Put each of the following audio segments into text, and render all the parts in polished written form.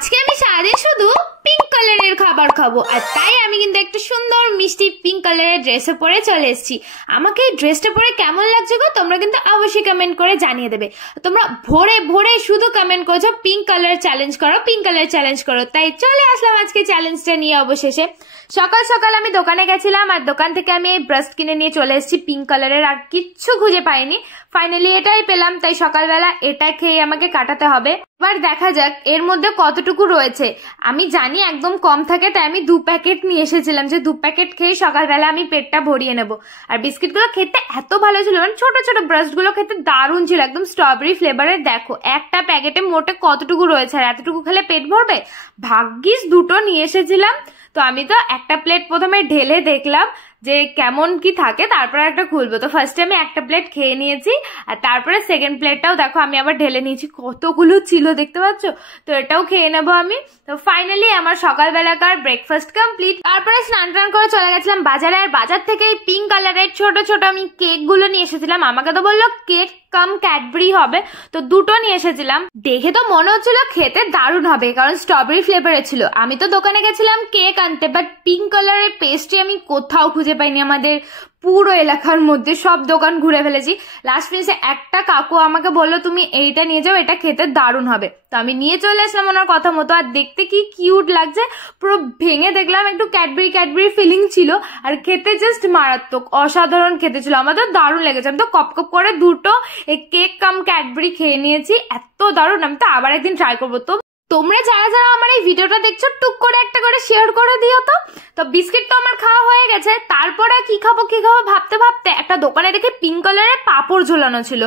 আজকে আমি সারাদিন শুধু পিঙ্ক কালারের খাবার খাবো, আর তাই আমি কিন্তু একটা সুন্দর মিষ্টি পিঙ্ক কালারের ড্রেসে পরে চলে এসেছি। আমাকে এই ড্রেসটা পরে কেমন লাগছে গো, তোমরা কিন্তু অবশ্যই কমেন্ট করে জানিয়ে দেবে। তোমরা ভোরে ভোরে শুধু কমেন্ট করছো পিঙ্ক কালার চ্যালেঞ্জ করো, পিঙ্ক কালার চ্যালেঞ্জ করো, তাই চলে আসলাম আজকে চ্যালেঞ্জটা নিয়ে। অবশেষে সকাল সকাল আমি দোকানে গেছিলাম, আর দোকান থেকে আমি এই ব্রাশ কিনে নিয়ে চলে এসেছি পিঙ্ক কালারের, আর কিচ্ছু খুঁজে পাইনি। ফাইনালি এটাই পেলাম, তাই সকালবেলা এটা খেয়ে আমাকে কাটাতে হবে। এবার দেখা যাক এর মধ্যে কতটুকু রয়েছে। আমি জানি একদম কম থাকে, তাই আমি 2 প্যাকেট নিয়ে এসেছিলাম, যে 2 প্যাকেট খেয়ে সকালবেলা আমি পেটটা ভরিয়ে নেব। আর বিস্কিটগুলো খেতে এত ভালো ছিল, মানে ছোট ছোট ব্রাশগুলো খেতে দারুণ ছিল, একদম স্ট্রবেরি ফ্লেভারের। দেখো একটা প্যাকেটে মোটে কতটুকু রয়েছে, আর এতটুকু খেলে পেট ভরবে? ভাগ্যিস 2টো নিয়ে এসেছিলাম। তো আমি তো একটা প্লেট প্রথমে ঢেলে দেখলাম যে কেমন কি থাকে, তারপরে একটা খুলবো। তো ফার্স্টে আমি একটা প্লেট খেয়ে নিয়েছি, আর তারপরে সেকেন্ড প্লেটটাও দেখো আমি আবার ঢেলে নিয়েছি, কতগুলো ছিল দেখতে পাচ্ছ। তো এটাও খেয়ে নেবো আমি। তো ফাইনালি আমার সকালবেলাকার ব্রেকফাস্ট কমপ্লিট। তারপরে স্নান টান করে চলে গেছিলাম বাজারে, আর বাজার থেকে পিঙ্ক কালারের ছোট ছোট আমি কেক গুলো নিয়ে এসেছিলাম। আমাকে তো বললো কেক কাম ক্যাডবেরি হবে, তো 2টো নিয়ে এসেছিলাম। দেখে তো মনে হচ্ছিল খেতে দারুণ হবে, কারণ স্ট্রবেরি ফ্লেভারের ছিল। আমি তো দোকানে গেছিলাম কেক আনতে, বাট পিঙ্ক কালারের পেস্ট্রি আমি কোথাও খুঁজে পাইনি। আমাদের পুরো এলাকার মধ্যে সব দোকান ঘুরে ফেলেছি। লাস্ট মিনিটে একটা কাকু আমাকে বললো তুমি এইটা নিয়ে যাও, এটা খেতে দারুণ হবে। তো আমি নিয়ে চলে আসলাম ওনার কথা মতো, আর দেখতে কি কিউট লাগছে। পুরো ভেঙে দেখলাম একটু ক্যাডবেরি ক্যাডবেরি ফিলিং ছিল, আর খেতে জাস্ট মারাত্মক অসাধারণ খেতে ছিল। আমাদের দারুণ লেগেছে। আমি তো কপ কপ করে 2টো এই কেক কাম ক্যাডবেরি খেয়ে নিয়েছি, এত দারুণ। আমি তো আবার একদিন ট্রাই করবো। তো তোমরা যারা যারা আমার এই ভিডিওটা দেখছো টুক করে একটা করে শেয়ার করে দিও। তো বিস্কিট তো আমার খাওয়া হয়ে গেছে। তারপরে কি খাবো ভাবতে ভাবতে একটা দোকানে দেখে পিঙ্ক কালারের পাপড় ঝোলানো ছিল।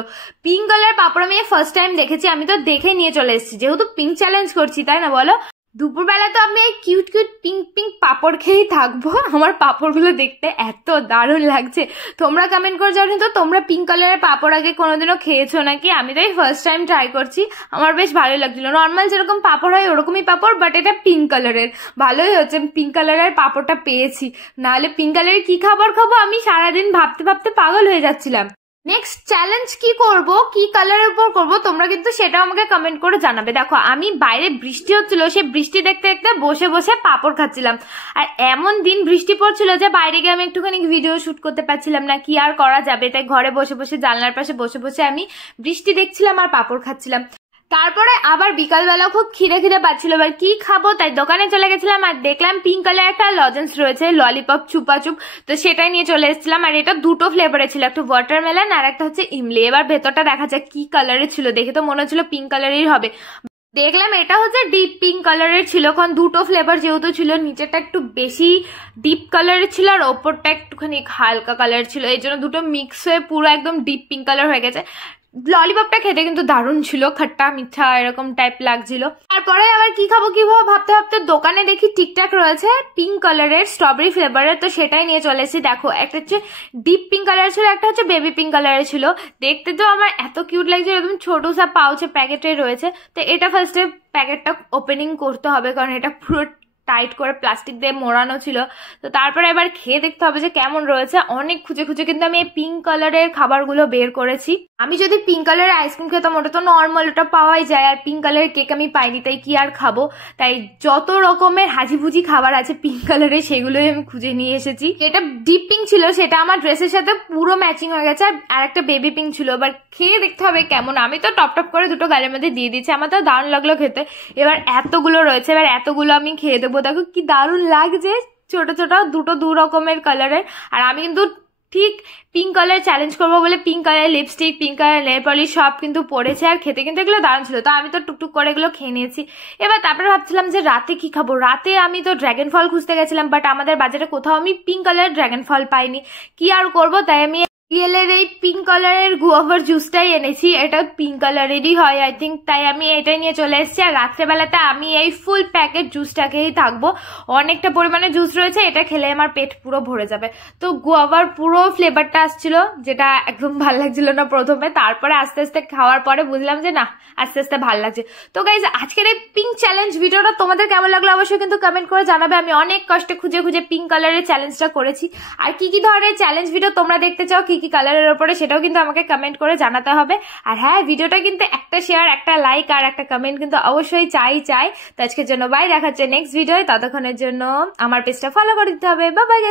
পিঙ্ক কালারের পাপড় আমি ফার্স্ট টাইম দেখেছি, আমি তো দেখে নিয়ে চলে এসেছি, যেহেতু পিঙ্ক চ্যালেঞ্জ করছি, তাই না বলো? দুপুরবেলা তো আমি এই কিউট কিউট পিঙ্ক পিঙ্ক পাপড় খেয়েই থাকবো। আমার পাপড়গুলো দেখতে এত দারুণ লাগছে। তোমরা কমেন্ট করে জানো তো তোমরা পিঙ্ক কালারের পাপড় আগে কোনোদিনও খেয়েছো নাকি? আমি তো এই ফার্স্ট টাইম ট্রাই করছি, আমার বেশ ভালোই লাগছিল। নর্মাল যেরকম পাপড় হয় ওরকমই পাপড়, বাট এটা পিঙ্ক কালারের। ভালোই হচ্ছে পিঙ্ক কালারের পাপড়টা পেয়েছি, নাহলে পিঙ্ক কালারের কি খাবার খাবো আমি সারাদিন ভাবতে ভাবতে পাগল হয়ে যাচ্ছিলাম। নেক্সট চ্যালেঞ্জ কি করব, কি কালারের উপর করব, তোমরা কিন্তু সেটাও আমাকে কমেন্ট করে জানাবে। দেখো আমি বাইরে বৃষ্টি হচ্ছিল, সেই বৃষ্টি দেখতে দেখতে বসে বসে পাপড় খাচ্ছিলাম। আর এমন দিন বৃষ্টি পড়ছিল যে বাইরে গিয়ে আমি একটুখানি ভিডিও শুট করতে পারছিলাম না, কি আর করা যাবে। তাই ঘরে বসে বসে জানলার পাশে বসে বসে আমি বৃষ্টি দেখছিলাম আর পাপড় খাচ্ছিলাম। তারপরে আবার বিকালবেলা খুব খিদে খিদে পাচ্ছিল, এবার কি খাবো, তাই দোকানে চলে গেছিলাম, আর দেখলাম পিঙ্ক কালার একটা লজেন্স রয়েছে, ললিপপ চুপাচুপ। তো সেটাই নিয়ে চলে এসেছিলাম, আর এটা 2টো ফ্লেভারে ছিল, একটা ওয়াটারমেলন আর একটা হচ্ছে ইমলি। এবার ভেতরটা দেখা যাক কি কালারের ছিল, দেখে তো মনে হচ্ছিল পিঙ্ক কালারেরই হবে। দেখলাম এটা হচ্ছে ডিপ পিঙ্ক কালারের ছিল, কারণ 2টো ফ্লেভার যেহেতু ছিল, নিচেটা একটু বেশি ডিপ কালারের ছিল আর ওপরটা একটুখানি হালকা কালার ছিল, এই জন্য 2টো মিক্স হয়ে পুরো একদম ডিপ পিঙ্ক কালার হয়ে গেছে। ললিপপটা খেতে কিন্তু দারুণ ছিল, খট্টা মিঠা এরকম টাইপ লাগছিল। তারপরে আবার কি খাবো ভাবতে ভাবতে দোকানে দেখি টিকটাক রয়েছে পিঙ্ক কালারের স্ট্রবেরি ফ্লেভারের, তো সেটাই নিয়ে চলে এসেছি। দেখো একটা হচ্ছে ডিপ পিঙ্ক কালারের ছিল, একটা হচ্ছে বেবি পিঙ্ক কালারের ছিল। দেখতে তো আমার এত কিউট লাগছে, একদম ছোট সা পাউচে প্যাকেটে রয়েছে। তো এটা ফার্স্টে প্যাকেটটা ওপেনিং করতে হবে, কারণ এটা পুরো টাইট করে প্লাস্টিক দিয়ে মোড়ানো ছিল। তো তারপরে এবার খেয়ে দেখতে হবে যে কেমন রয়েছে। অনেক খুঁজে খুঁজে কিন্তু আমি এই পিঙ্ক কালারের খাবারগুলো বের করেছি। আমি যদি পিঙ্ক কালারের আইসক্রিম খেতাম, ওটা তো নর্মাল, ওটা পাওয়াই যায়, আর পিঙ্ক কালারের কেক আমি পাইনি, তাই কি আর খাবো। তাই যত রকমের হাজিভুজি খাবার আছে পিঙ্ক কালারের, সেগুলোই আমি খুঁজে নিয়ে এসেছি। যেটা ডিপ পিঙ্ক ছিল সেটা আমার ড্রেসের সাথে পুরো ম্যাচিং হয়ে গেছে, আর একটা বেবি পিঙ্ক ছিল। এবার খেয়ে দেখতে হবে কেমন। আমি তো টপ টপ করে 2টো গালের মধ্যে দিয়ে দিচ্ছি, আমার তো দারুণ লাগলো খেতে। এবার এতগুলো রয়েছে, এবার এতগুলো আমি খেয়ে দেবো। দেখো কি দারুণ লাগছে, ছোট ছোট 2টো 2 রকমের কালারের। আর আমি কিন্তু ঠিক পিঙ্ক কালার চ্যালেঞ্জ করবো বলে pink colour lipstick, pink colour nail polish সব কিন্তু পড়েছে, আর খেতে কিন্তু এগুলো দারুণ ছিল। তো আমি তো টুকটুক করে এগুলো খেয়ে নিয়েছি। এবার তারপরে ভাবছিলাম যে রাতে কি খাবো। রাতে আমি তো ড্রাগন ফল খুঁজতে গেছিলাম, বাট আমাদের বাজারে কোথাও আমি পিঙ্ক কালারের ড্রাগন ফল পাইনি। কি আর করবো, তাই আমি রিয়েলের এই পিঙ্ক কালারের গুয়াভার জুসটাই এনেছি। এটা পিঙ্ক কালারেরই হয় আই থিঙ্ক, তাই আমি এটাই নিয়ে চলে এসেছি। আর রাত্রেবেলাতে আমি এই ফুল প্যাকেট জুসটাকেই থাকবো। অনেকটা পরিমাণে জুস রয়েছে, এটা খেলে আমার পেট পুরো ভরে যাবে। তো গুয়াভার পুরো ফ্লেভারটা আসছিল, যেটা একদম ভালো লাগছিল না প্রথমে। তারপরে আস্তে আস্তে খাওয়ার পরে বুঝলাম যে না, আস্তে আস্তে ভালো লাগছে। তো গাইজ আজকের এই পিঙ্ক চ্যালেঞ্জ ভিডিওটা তোমাদের কেমন লাগলো অবশ্যই কিন্তু কমেন্ট করে জানাবে। আমি অনেক কষ্টে খুঁজে খুঁজে পিঙ্ক কালারের চ্যালেঞ্জটা করেছি। আর কি কি ধরনের চ্যালেঞ্জ ভিডিও তোমরা দেখতে চাও, কি কি কালারের ওপরে, সেটাও কিন্তু আমাকে কমেন্ট করে জানাতে হবে। আর হ্যাঁ, ভিডিওটা কিন্তু একটা শেয়ার, একটা লাইক আর একটা কমেন্ট কিন্তু অবশ্যই চাই। তো আজকের জন্য বাই, দেখা হচ্ছে নেক্সট ভিডিও। ততক্ষণের জন্য আমার পেজটা ফলো করে দিতে হবে। Bye bye.